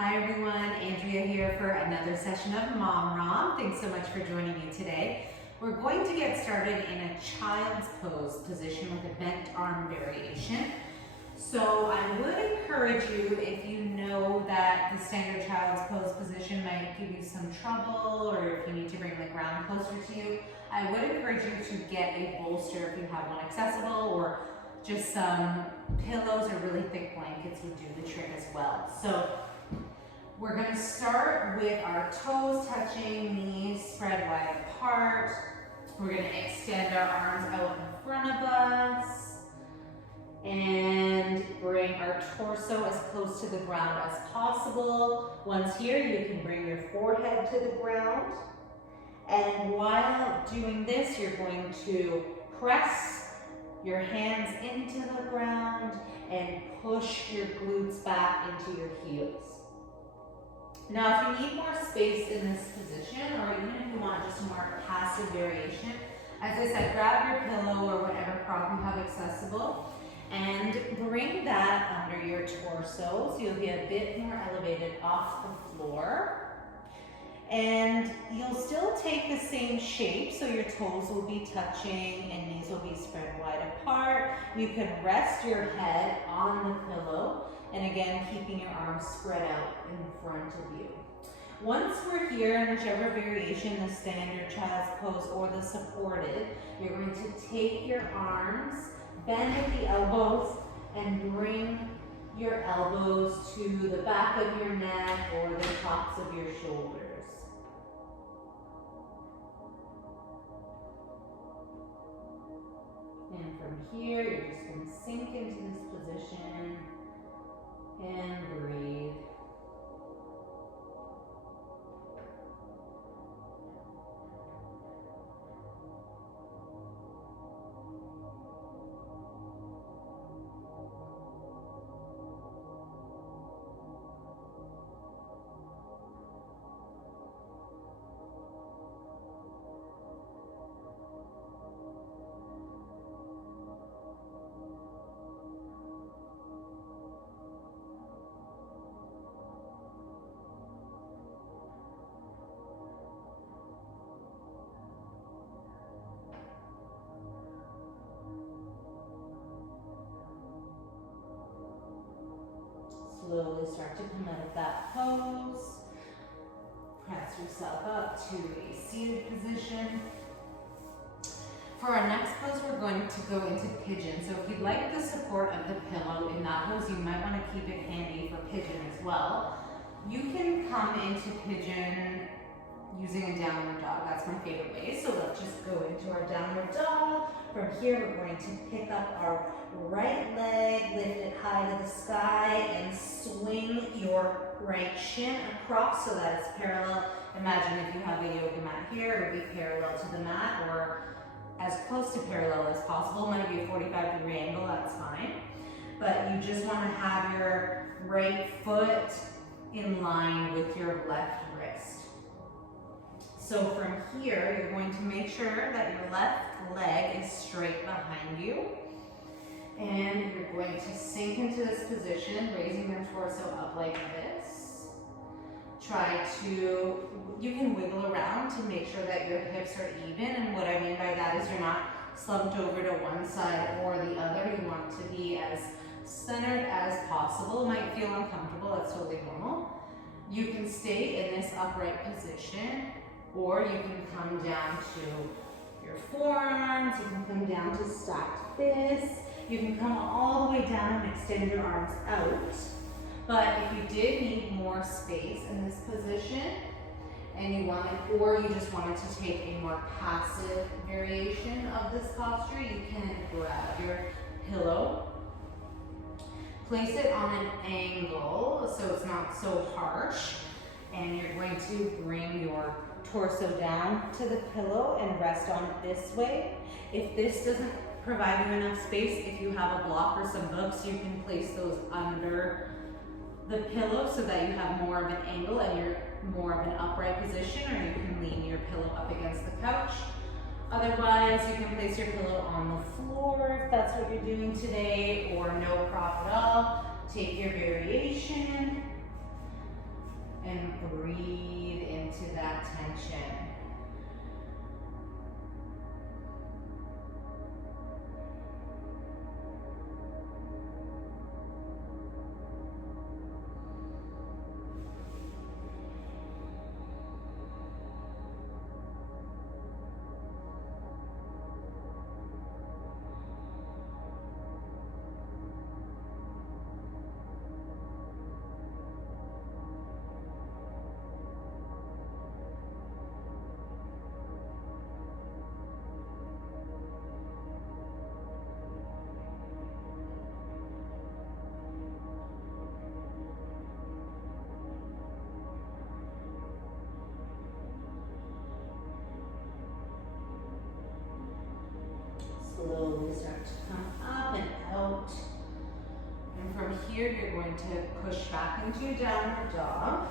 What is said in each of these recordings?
Hi everyone, Andrea here for another session of MomRom. Thanks so much for joining me today. We're going to get started in a child's pose position with a bent arm variation. So I would encourage you, if you know that the standard child's pose position might give you some trouble, or if you need to bring the ground closer to you, I would encourage you to get a bolster if you have one accessible, or just some pillows or really thick blankets would do the trick as well. So we're going to start with our toes touching, knees spread wide apart. We're going to extend our arms out in front of us and bring our torso as close to the ground as possible. Once here, you can bring your forehead to the ground. And while doing this, you're going to press your hands into the ground and push your glutes back into your heels. Now, if you need more space in this position, or even if you want just a more passive variation, as I said, grab your pillow or whatever prop you have accessible and bring that under your torso so you'll be a bit more elevated off the floor. And you'll still take the same shape, so your toes will be touching and knees will be spread wide apart. You can rest your head on the pillow, and again, keeping your arms spread out in front of you. Once we're here in whichever variation, the standard child's pose or the supported, you're going to take your arms, bend at the elbows, and bring your elbows to the back of your neck or the tops of your shoulders. And from here, you're just going to sink into this position and breathe. Slowly start to come out of that pose. Press yourself up to a seated position. For our next pose, we're going to go into pigeon. So if you'd like the support of the pillow in that pose, you might want to keep it handy for pigeon as well. You can come into pigeon using a downward dog. That's my favorite way. So let's just go into our downward dog. From here, we're going to pick up our right leg, lift it high to the sky, and swing your right shin across so that it's parallel. Imagine if you have a yoga mat here, it would be parallel to the mat, or as close to parallel as possible. It might be a 45-degree angle, that's fine. But you just want to have your right foot in line with your left wrist. So from here, you're going to make sure that your left leg is straight behind you. And you're going to sink into this position, raising your torso up like this. You can wiggle around to make sure that your hips are even. And what I mean by that is you're not slumped over to one side or the other. You want to be as centered as possible. It might feel uncomfortable, that's totally normal. You can stay in this upright position, or you can come down to your forearms, you can come down to stacked fists, you can come all the way down and extend your arms out. But if you did need more space in this position, and you wanted, or you just wanted to take a more passive variation of this posture, you can grab your pillow, place it on an angle so it's not so harsh, and you're going to bring your torso down to the pillow and rest on it this way. If this doesn't provide you enough space, if you have a block or some books, you can place those under the pillow so that you have more of an angle and you're more of an upright position, or you can lean your pillow up against the couch. Otherwise, you can place your pillow on the floor if that's what you're doing today, or no prop at all. Take your variation. breathe into that tension. Slowly start to come up and out. And from here, you're going to push back into your downward dog.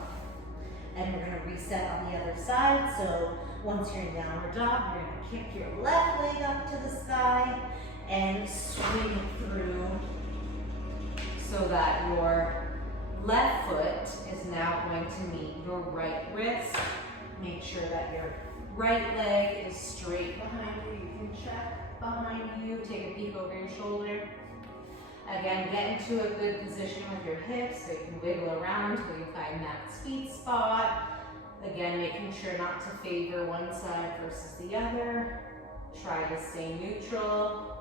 And we're going to reset on the other side. So once you're in downward dog, you're going to kick your left leg up to the sky and swing through so that your left foot is now going to meet your right wrist. Make sure that your right leg is straight behind you. You can check behind you, take a peek over your shoulder. Again, get into a good position with your hips so you can wiggle around until you find that sweet spot. Again, making sure not to favor one side versus the other. Try to stay neutral.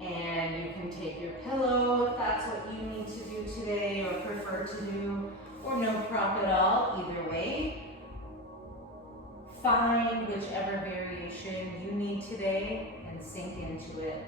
And you can take your pillow if that's what you need to do today or prefer to do, or no prop at all, either way. Find whichever variation you need today and sink into it.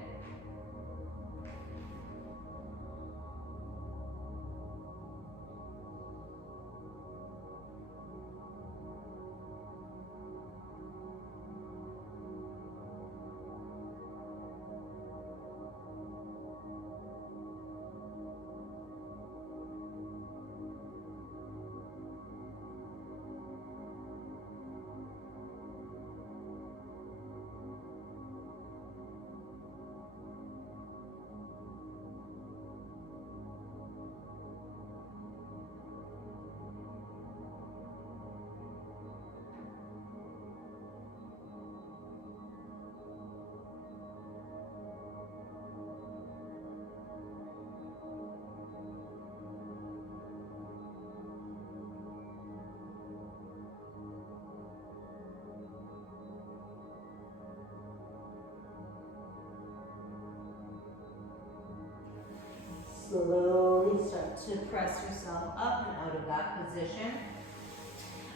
Slowly start to press yourself up and out of that position.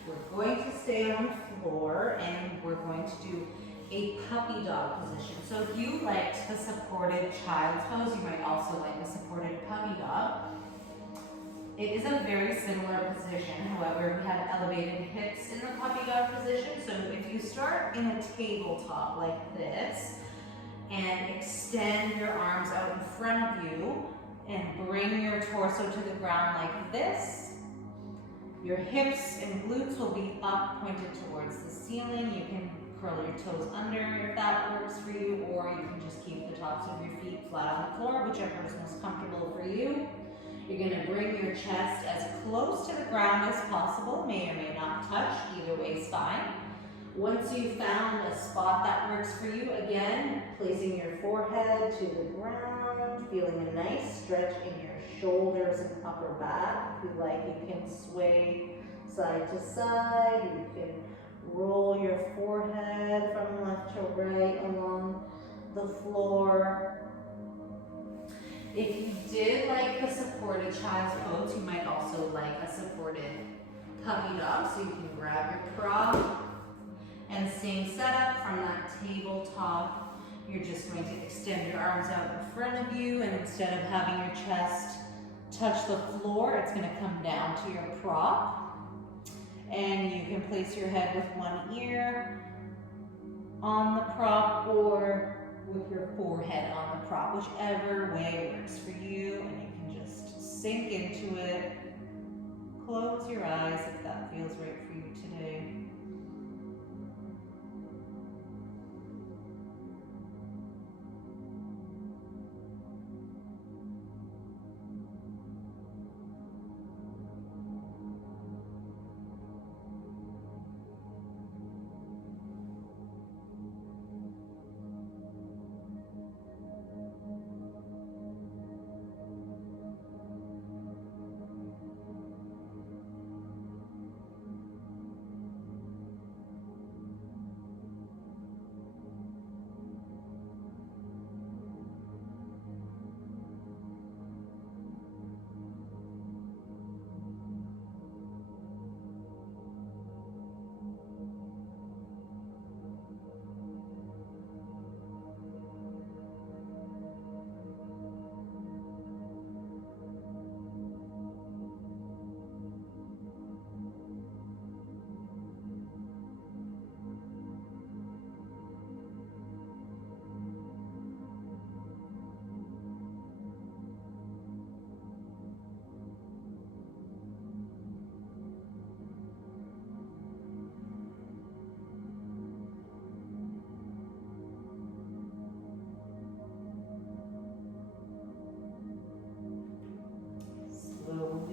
We're going to stay on the floor and we're going to do a puppy dog position. So if you liked the supported child's pose, you might also like the supported puppy dog. It is a very similar position, however, we have elevated hips in the puppy dog position. So if you start in a tabletop like this and extend your arms out in front of you, and bring your torso to the ground like this. Your hips and glutes will be up, pointed towards the ceiling. You can curl your toes under if that works for you, or you can just keep the tops of your feet flat on the floor, whichever is most comfortable for you. You're gonna bring your chest as close to the ground as possible, may or may not touch, either way is fine. Once you've found a spot that works for you, again, placing your forehead to the ground, feeling a nice stretch in your shoulders and upper back. If you like, you can sway side to side. You can roll your forehead from left to right along the floor. If you did like the supported child's pose, you might also like a supported puppy dog. So you can grab your prop. And same setup from that tabletop. You're just going to extend your arms out in front of you, and instead of having your chest touch the floor, it's going to come down to your prop. And you can place your head with one ear on the prop or with your forehead on the prop, whichever way works for you. And you can just sink into it. Close your eyes if that feels right for you today.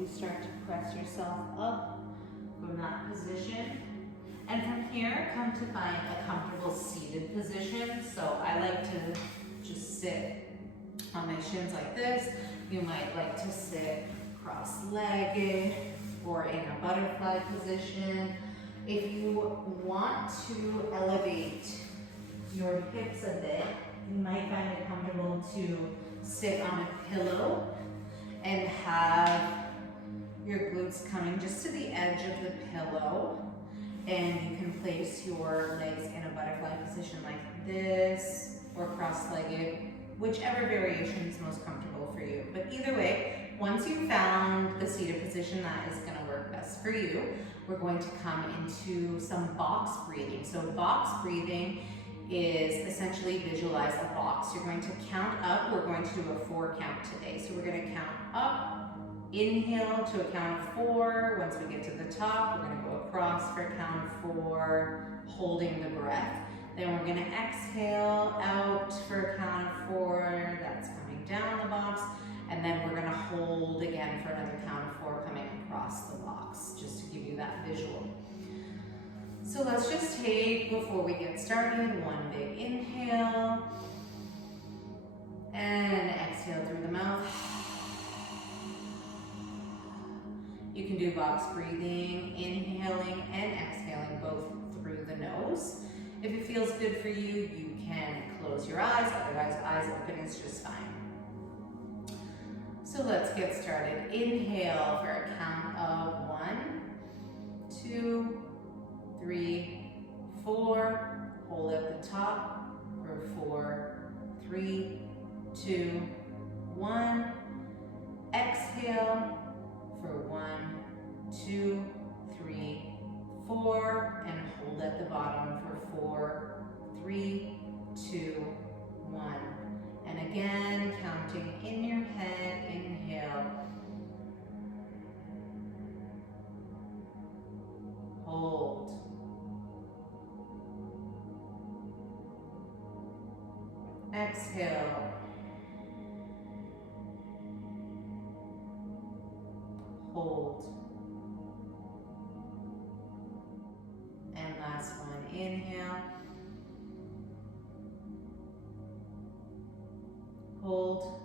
slowly start to press yourself up from that position. And from here, come to find a comfortable seated position. So I like to just sit on my shins like this. You might like to sit cross-legged or in a butterfly position. If you want to elevate your hips a bit, you might find it comfortable to sit on a pillow and have your glutes coming just to the edge of the pillow. And you can place your legs in a butterfly position like this or cross-legged, whichever variation is most comfortable for you. But either way, once you've found the seated position that is going to work best for you, we're going to come into some box breathing. So box breathing is essentially visualize a box. You're going to count up. We're going to do a 4 count today. So we're going to count up, inhale to a count of 4. Once we get to the top, we're going to go across for a count of 4, holding the breath. Then we're going to exhale out for a count of 4. That's coming down the box. And then we're going to hold again for another count of 4 coming across the box, just to give you that visual. So let's just take, before we get started, one big inhale and exhale through the mouth. You can do box breathing, inhaling and exhaling both through the nose. If it feels good for you, you can close your eyes, otherwise eyes open is just fine. So let's get started. Inhale for a count of 1, 2, 3, 4. Hold at the top for 4, 3, 2, 1. Exhale for 1, 2, 3, 4, and hold at the bottom for 4, 3, 2, 1. And again, counting in your head, inhale. Hold. Exhale. Hold. And last one, inhale. Hold.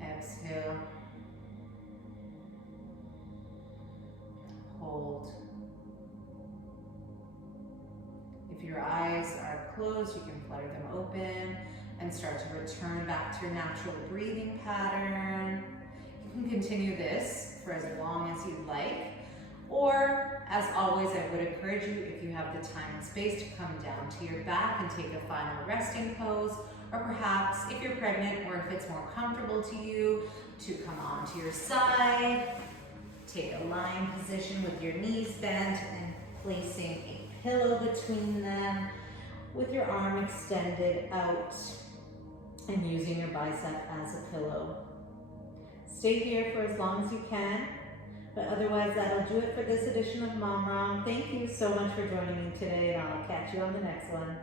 Exhale. Hold. If your eyes are closed, you can flutter them open and start to return back to your natural breathing pattern. You can continue this for as long as you'd like. Or, as always, I would encourage you, if you have the time and space, to come down to your back and take a final resting pose. Or perhaps, if you're pregnant or if it's more comfortable to you, to come onto your side. Take a lying position with your knees bent and placing a pillow between them with your arm extended out and using your bicep as a pillow. Stay here for as long as you can. But otherwise, that'll do it for this edition of MomRom. Thank you so much for joining me today, and I'll catch you on the next one.